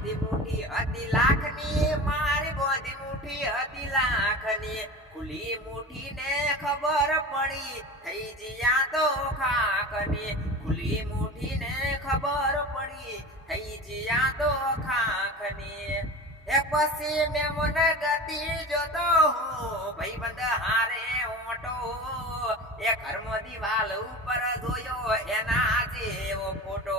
બોધી મુઠી હતી લાખની, મારી બોધી મુઠી હતી લાખની, ખુલી મુઠી ને ખબર પડી થઈ જીયા તો ખાખની, ખુલી મુઠી ને ખબર પડી થઈ જીયા તો ખાખની. એક પછી મેં મને ગતિ જોતો હું ભાઈબંધ હારે ઓટો, એ ઘરમો દિવાલ ઉપર જોયો એના જેવો ફોટો,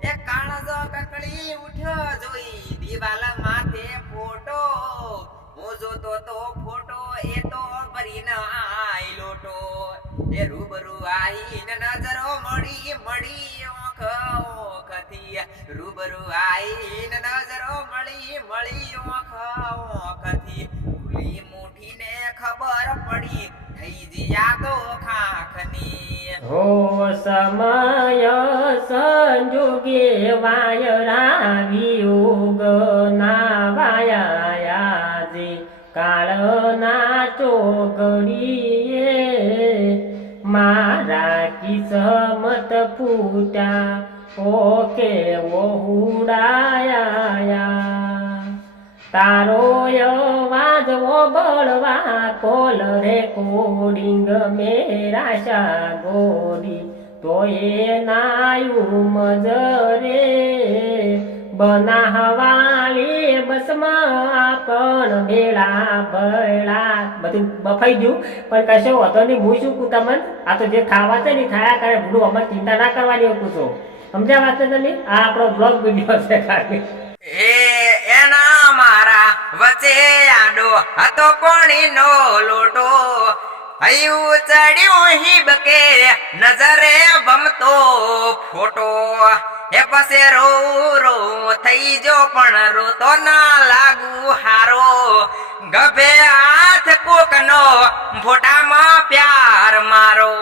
એ કાળજો કકડી ઉઠ્યો જોઈ દિવાલ માથે ફોટો, હું જોતો તો ફોટો એ તો ભરીને આઈ લોટો, એ રૂબરૂ આઈને નજરો મળી મળી ઓખ ઓખથી, રૂબરૂ આઈને નજરો મળી મળી ઓખ ઓખથી, ખુલી મુઠીને ખબર પડી થઈ જીયા તો ખાખની. હો સમય સંજોગે વાયરા વિયોગ ના વાયા જે કાળના ચોકડીએ મારા કિસ્મત ફૂટા ઓકે વહુડાયા, તારો અવાજ ઓબળવા કોલ રેકોર્ડિંગ મેરા સાગોરી, તો એ નાયું મજરે બનાહવાલી બસમાં પણ બેડા ભળા. બધું બફાઈ ગયું પણ કશો હતો નહીં. હું શું કહું તમને, આ તો જે ખાવા છે ને ખાયા કરે ભૂલું, અમારે ચિંતા ના કરવાની હતું. છો સમજ્યા વાત છે તમે? આ આપણો બ્લોગ વિડીયો છે ખાલી. એના મારા વચ્ચે આડો હતો પાણીનો લોટો, હૈયું ચડ્યું હિબકે નજરે ભમતો ફોટો, એ પાસે રો રો થઈ જો પણ રોતો ના લાગુ હારો, ગભે હાથ કોકનો ફોટામાં પ્યાર મારો,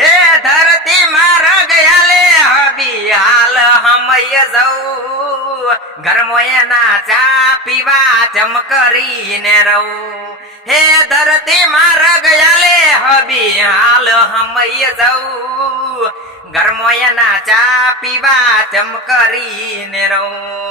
હે ધરતી મારા ગયા લે હબી હાલ હમય જવું, ઘરમો એના ચા પીવા ચમ કરીને રહું, હે ધરતી મારા ગયા લે હબી હાલ હમય જવું, ઘરમો એના ચા પીવા ચમ કરીને રહું.